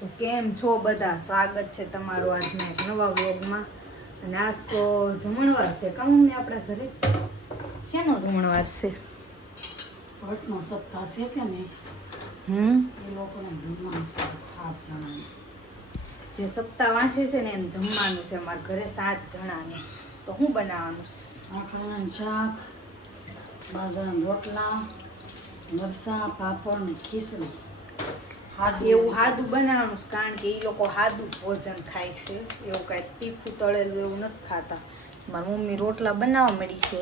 તો કેમ છો બધા? સ્વાગત છે તમારું આજના એક નવા વ્લોગમાં. અને આજ તો જમણવાર છે. કામ ને આપણા ઘરે શેનો જમણવાર છે? ભટ્ટનો સપ્તાહ છે કે નહીં, એ લોકોને જમવાનું છે 7 જણાને. જે સપ્તાહ વાંચે છે ને એને જમવાનું છે. અમારા ઘરે 7 જણાને. તો શું બનાવવાનું? આખલાનું શાક, બાજરાના રોટલા, મરચાં, પાપડ ને ખીચડી. એવું સાદું બનાવવાનું છે, કારણ કે એ લોકો સાદું ભોજન ખાય છે. એવું કાંઈ તીખું તળેલું એવું નથી ખાતા. મારી મમ્મી રોટલા બનાવવા મળી છે.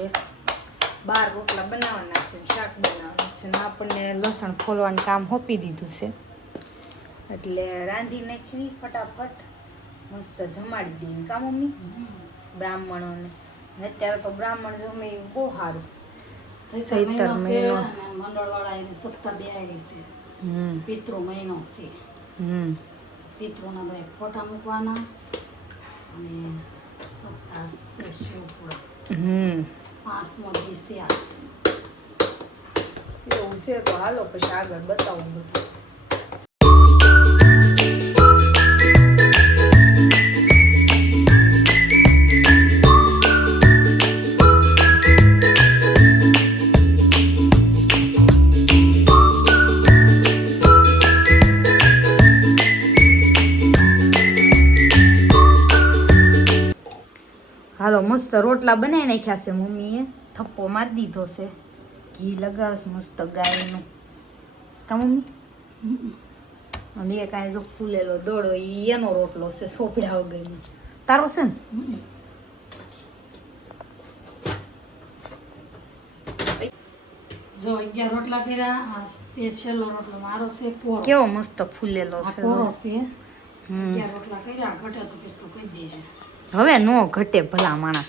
12 રોટલા બનાવવાના છે, શાક બનાવવાનું છે ને આપણને લસણ ફોલવાનું કામ સોંપી દીધું છે. એટલે રાંધી નાખવી ફટાફટ, મસ્ત જમાડી દેવી. કા મમ્મી? બ્રાહ્મણોને અત્યારે તો બ્રાહ્મણ જમે એવું બહુ સારું. ચૈત્ર મહિનો છે, મંડળવાળા એને સપ્તાહ બે આવી છે. પિતૃ મહિનો છે. પિતૃના બધા ફોટા મૂકવાના અને સપ્તાહ છે શિવપુરા. 5મો દિવસ છે એવું છે. તો હાલો પછી આગળ બતાવું બધું. હાલો મસ્ત રોટલા બનાવી નાખ્યા છે મમ્મીએ. થપ્પો મારી દીધો છે. ઘી લગાવશ મસ્ત ગાયનું. કા મમ્મી? અને એ કાંઈ જો ફૂલેલો દોડો એનો રોટલો છે, સોપડ્યા વગરનો. તારો છે ને? જો 11 રોટલા કર્યા. આ સ્પેશિયલ રોટલો મારો છે. કેવો મસ્ત ફૂલેલો છે. પોરો છે. 11 રોટલા કર્યા. ઘટે તો કિસ્તો કહી દેજે. હવે નો ઘટે ભલા માણા.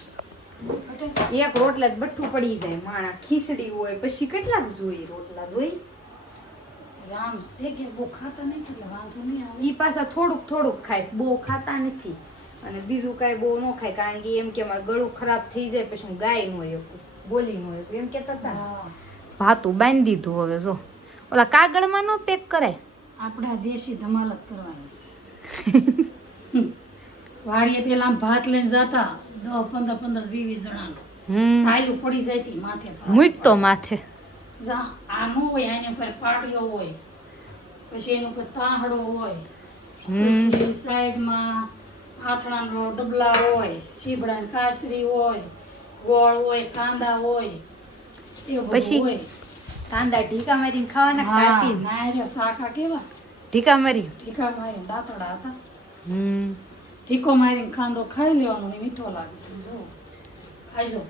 એક રોટલા જ બઠ્ઠું પડી જાય માણા. ખીચડી હોય પછી કેટલાક જોઈએ રોટલા જોઈ. રામ તે કે બહુ ખાતા નહીં એટલે વાંધો નહીં આવે. ઈ પાછા થોડુંક ખાઈશ, બહુ ખાતા નથી. અને બીજું કાંઈ બહુ ન ખાય, કારણ કે એમ કે મારે ગળું ખરાબ થઈ જાય પછી હું ગાય ન હોય બોલી ન હોય એમ કહેતા હતા. ભાતું બાંધી દીધું. હવે જો ઓલા કાગળમાં ન પેક કરાય. આપણે આ દેશી ધમાલ જ કરવાની છે. વાડીએ પેલા આમ ભાત લઈને જતા 10, 15, 20 જણાનું. આયલું પડી જાય તી માથે. મૂક તો માથે. જા આ નો હોય, આને ઉપર પાટિયો હોય, પછી એનું ઉપર તાહડો હોય, પછી સાઈડમાં આથણાનો ડબલા હોય, સીબડાની કાસરી હોય, ગોળ હોય, કાંદા હોય, એવું પછી હોય. કાંદા ઢીકા મારીને ખાવાના. કાપી નાયરે શાકા કેવા ઢીકા મારી દાંતડા હતા. ઢીકો મારીને કાંદો ખાઈ લેવાનો ને મીઠો લાગે. જો ખાઈજો.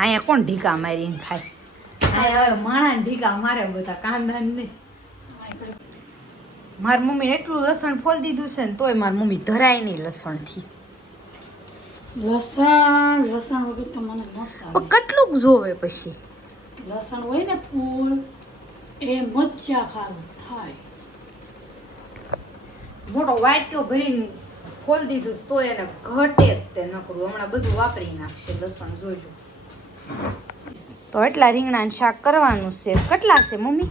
અહીંયા કોણ ઢીકા મારીને ખાય? હવે માણા ઢીકા મારે બધા, કાંદા નહીં. મારી મમ્મીને એટલું લસણ ફોલ દીધું છે ને તોય મારી મમ્મી ધરાય નહીં લસણથી. લસણ વગર તો મને મસ્ત કેટલુંક જોવે પછી. લસણ હોય ને ફૂલ એ મચ્ચા ખાવું થાય. મોટો વાટકો ભરીને ફોલ દીધું છે તોય એને ઘટે જ તે નકરું. હમણાં બધું વાપરી નાખશે લસણ, જોજો. તો એટલા રીંગણાનું શાક કરવાનું છે. કેટલા છે મમ્મી?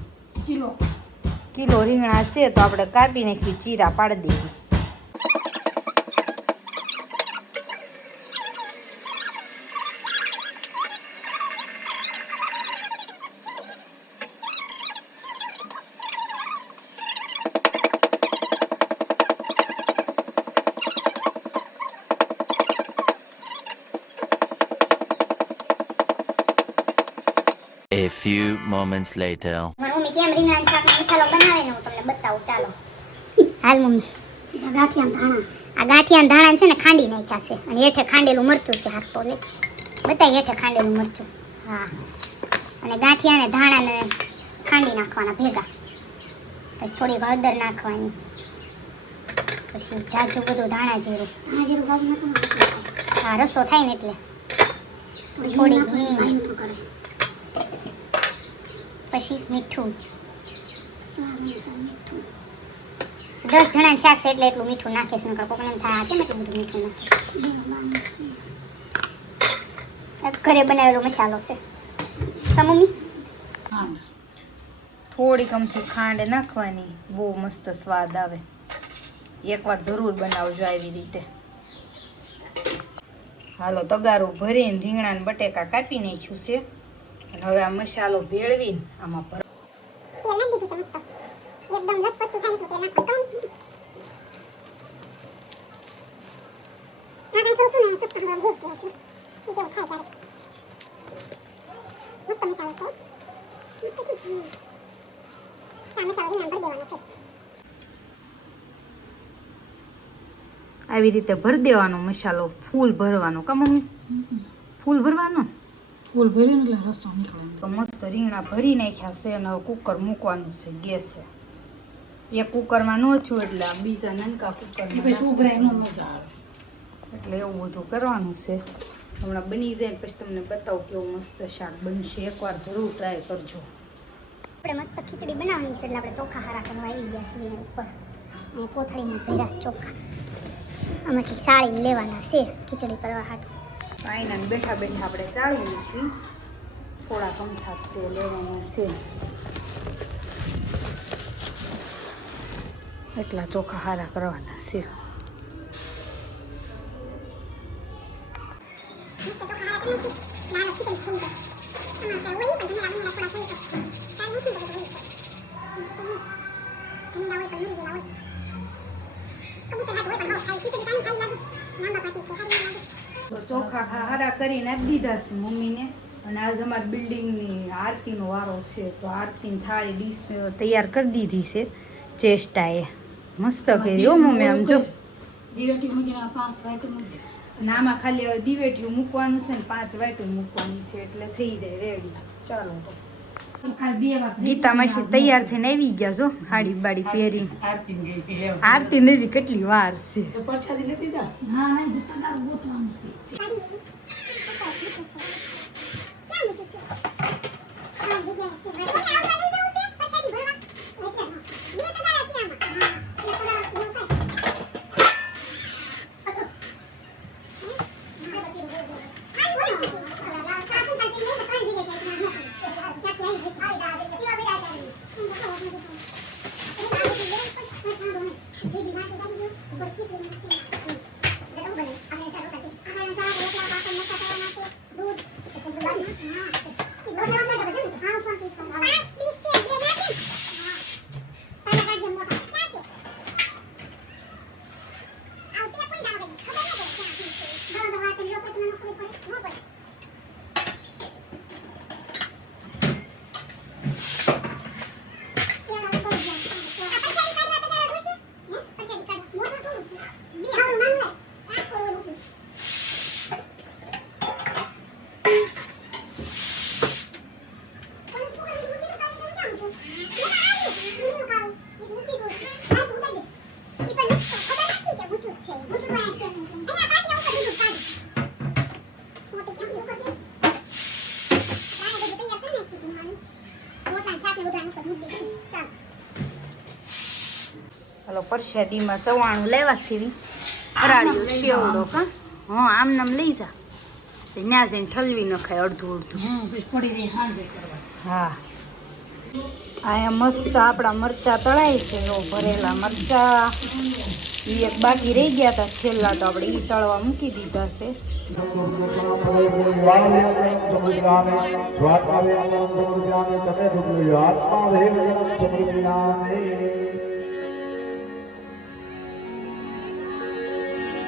કિલો રીંગણા છે તો આપણે કાપી નાખી, ચીરા પાડી દેવી. A few moments later. Mummy કેમ રીંગણાના શાકનો મસાલો બનાવે ને હું તમને બતાવું. ચાલો હાલ મમ્મી. આ ગાંઠિયા ધાણા છે ને ખાંડી નાખ્યા છે, અને હેઠે ખાંડેલું મરચું છે. હાથ તો લે બતાવી, હેઠે ખાંડેલું મરચું. હા, અને ગાંઠિયા ને ધાણાને ખાંડી નાખવાના ભેગા. પછી થોડી હળદર નાખવાની, પછી જાજુ બધું ધાણા જીરું. હા, રસો થાય ને એટલે થોડી ઘી, પછી મીઠું. 10 જણાનું શાક છે એટલે એટલું મીઠું નાખીશ. નકર કોકને એમ થાય કેમ એટલું બધું મીઠું નાખે. ઘરે બનાવેલો મસાલો છે. તા મમ્મી થોડીક અમથી ખાંડ નાખવાની, બહુ મસ્ત સ્વાદ આવે. એકવાર જરૂર બનાવજો આવી રીતે. હાલો તગારું ભરીને રીંગણા ને બટેકા કાપી નાખ્યું છે અને હવે આ મસાલો ભેળવીને આમાં ભર. તેલ નાખી દીધું છે મસ્ત. એકદમ લસપસતું થાય તો તેલ નાખવાનું. સ્વાદ આઈ કરું છું ને સુપર હવા જેવું છે. એ કેવું થાય ક્યારેક. મસ્ત મસાલો છે. મસ્ત છે. સામે મસાલો રીંગણા ભરી દેવાનો છે. આવી રીતે ભરી દેવાનો મસાલો, ફૂલ ભરવાનો. કા મમ્મી? ફૂલ ભરવાનો. ફૂલ ભરીને એટલે રસો નીકળે. તો મસ્ત રીંગણા ભરી નાખ્યા છે અને હવે કુકર મૂકવાનું છે ગેસે. એક કુકરમાં ન છું એટલે આ બીજા નાનકા પછી કુકરમાં ઉભરાય નો મજા આવે. એટલે એવું બધું કરવાનું છે. હમણાં બની જાય પછી તમને બતાવું કેવું મસ્ત શાક બનશે. એકવાર જરૂર ટ્રાય કરજો. આપણે મસ્ત ખીચડી બનાવવાની છે એટલે આપણે ચોખા હારા કરવા આવી ગયા છીએ ઉપર. અને કોથળીમાં ભર્યા છે ચોખા. આમાંથી સાળીને લેવાના છે ખીચડી કરવા હાટું. આઈના બેઠા બેઠા આપણે ચાળી નાખી. થોડા કમથા તે લેવાના છે. એટલા ચોખા હારા કરવાના છે. મસ્ત ચોખા હારા કરી નાખી. લાલ ખીચડી થઈ ગઈ. આમાં કઈ હોય નહીં પણ ધનિયા થોડા થઈ તો. તો ચોખા હારા કરીને આપી દીધા છે મમ્મીને. અને આજ અમારી બિલ્ડિંગની આરતીનો વારો છે તો આરતીની થાળી ડીશ તૈયાર કરી દીધી છે ચેષ્ટાએ. મસ્ત કરી હો મમ્મી. આમ જો દિવેટી મૂકીને 5 વાટે મૂકી. અને આમાં ખાલી હવે દિવેટીયું મૂકવાનું છે ને 5 વાટું મૂકવાની છે એટલે થઈ જાય રેડી. ચાલો તો ખાલી 2 વાર ગીતા માસી તૈયાર થઈને આવી ગયા છો હાડી બાડી પહેરી. આરતી નજી કેટલી વાર છે. ના ના તગાર ગોતવાનું છે. હાલો પરસાદીમાં ચવાણું લેવા સીવી ફરાળ્યું સેવડો. કા હા આમ નામ લઈ જા. ત્યાં જઈને ઠલવી નખાય અડધું અડધું. પછી પડી રહી હાંજે કરવા. હા અહીંયા મસ્ત આપણા મરચા તળાય છે. એવો ભરેલા મરચા એ એક બાકી રહી ગયા હતા છેલ્લા તો આપણે એ તળવા મૂકી દીધા છે.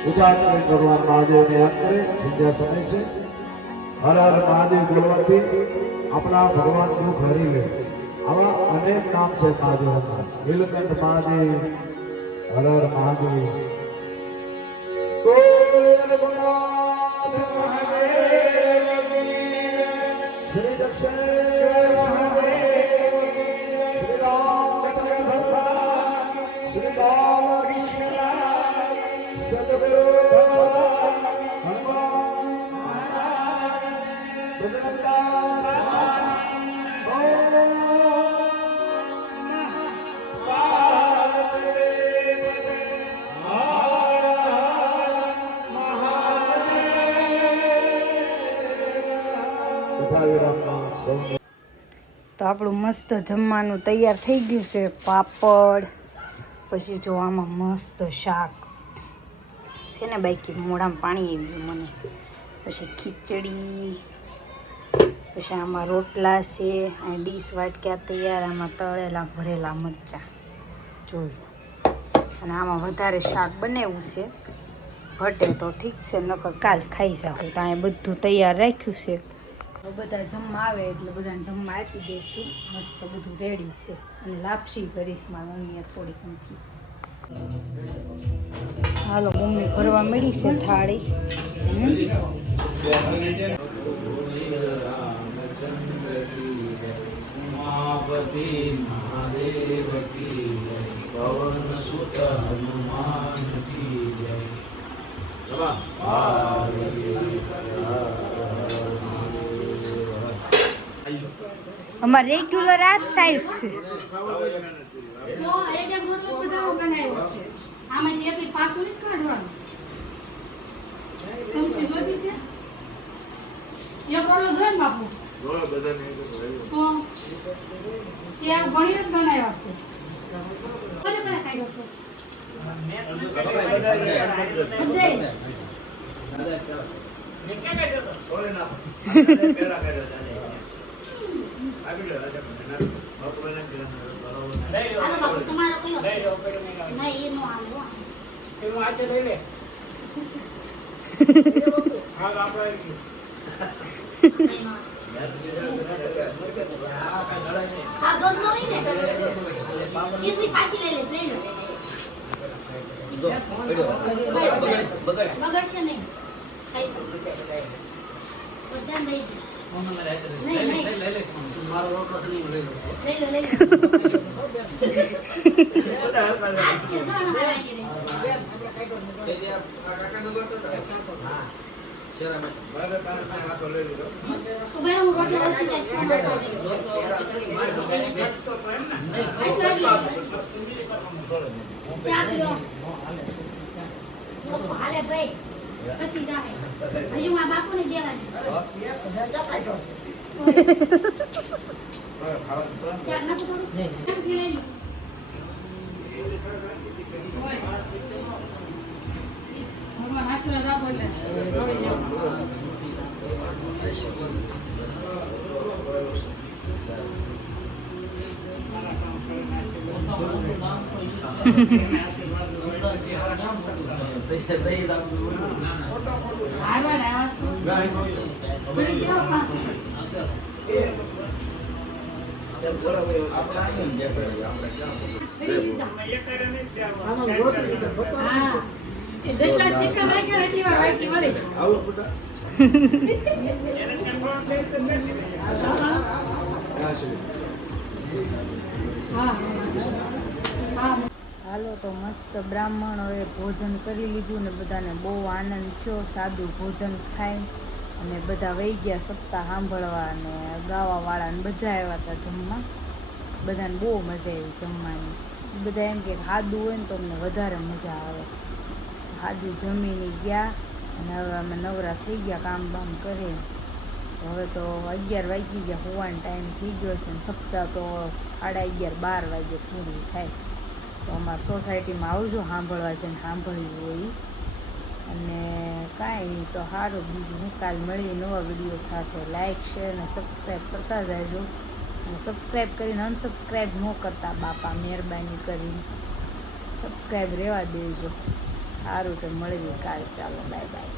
भगवान महादेव ने याद करे संध्या समय से हर हर महादेव बोलवाથી अपना भगवान दुख हरी ले. आवा अनेक नाम से महादेव होता. नीलकंठ महादेव, हर हर महादेव. श्री दक्षिणेश्वर महादेव, श्री रामचंद्र भगवान, श्री बालकृष्ण सद्गुरु भगवान हनुमान महाराज તો આપણું મસ્ત જમવાનું તૈયાર થઈ ગયું છે. પાપડ, પછી જો આમાં મસ્ત શાક છે ને બાકી મોઢામાં પાણી આવી ગયું મને. પછી ખીચડી, પછી આમાં રોટલા છે, અહીં ડીશ વાટક્યા તૈયાર, આમાં તળેલા ભરેલા મરચાં જોયું, અને આમાં વધારે શાક બનાવ્યું છે. ઘટે તો ઠીક છે, નકર કાલ ખાઈ જાઉં. તો અહીંયા બધું તૈયાર રાખ્યું છે. હવે બધા જમવા આવે એટલે બધાને જમવા આપી દઈશું. મસ્ત બધું રેડી છે, અને લાપસી કરીશ મારા મમ્મીએ થોડીક નથી. હાલો મમ્મી ભરવા મળી છે થાળી. અમારે રેગ્યુલર આ જ સાઈઝ છે. તો એક એક રોટલો બધાનો બનાવ્યો છે. આમાંથી એક પાછું નથી કાઢવાનું. સમજી જોતી છે? એક રોટલો જોઈ ને બાપુ? તો તે આ ઘણી જ બનાવ્યા છે. કોને કોને ખાધો છે? બધે. હાલો બાપુ તમારો કયો? નહીં એ નો આલો. એવું આજે લઈ લે. હા આપણે હા દોન તો લઈ લે. કિસની પાછી લઈ લેશ, લઈ લો. બગડશે નહીં. ખાઈ શકો. બધાને લઈ દઈશ. નહીં નહીં લઈ લો. આજ છે જાણ હરાઈ ગઈ. તો ભાઈ હું રોટલો રોટી જાય ચા પીઓ. હાલે ભાઈ પછી જાવે. હજુ આ બાપુને દેવાની. ચા ના થોડું થી લઈ લો. ભગવાન આશીર્વાદ આપો એટલે દોડી જાવ. જેટલા સિક્કા લાગ્યા એટલી વાર વાટકી મળી. હાલો તો મસ્ત બ્રાહ્મણ હવે ભોજન કરી લીધું ને બધાને બહુ આનંદ થયો. સાદું ભોજન ખાઈ અને બધા વહી ગયા સપ્તાહ સાંભળવા, અને ગાવાવાળાને બધા આવ્યા હતા જમવા. બધાને બહુ મજા આવી જમવાની. બધા એમ કે સાદું હોય ને તો અમને વધારે મજા આવે. સાદું જમીને ગયા, અને હવે અમે નવરા થઈ ગયા કામ બામ કરી. હવે તો 11 વાગી ગયા, હોવાનો ટાઈમ થઈ ગયો છે, ને સપ્તાહ તો 11:30 12 વાગે પૂરી થાય. તો અમારી સોસાયટીમાં આવજો સાંભળવા છે ને સાંભળ્યું હોય. અને કાંઈ નહીં તો સારું. બીજું હું કાલ મળીએ નવા વિડીયો સાથે. લાઇક શેર અને સબસ્ક્રાઈબ કરતા જાજો, અને સબસ્ક્રાઈબ કરીને અનસબસ્ક્રાઈબ ન કરતા બાપા, મહેરબાની કરીને સબસ્ક્રાઈબ રહેવા દેજો. સારું તો મળીએ કાલ. ચાલો બાય બાય.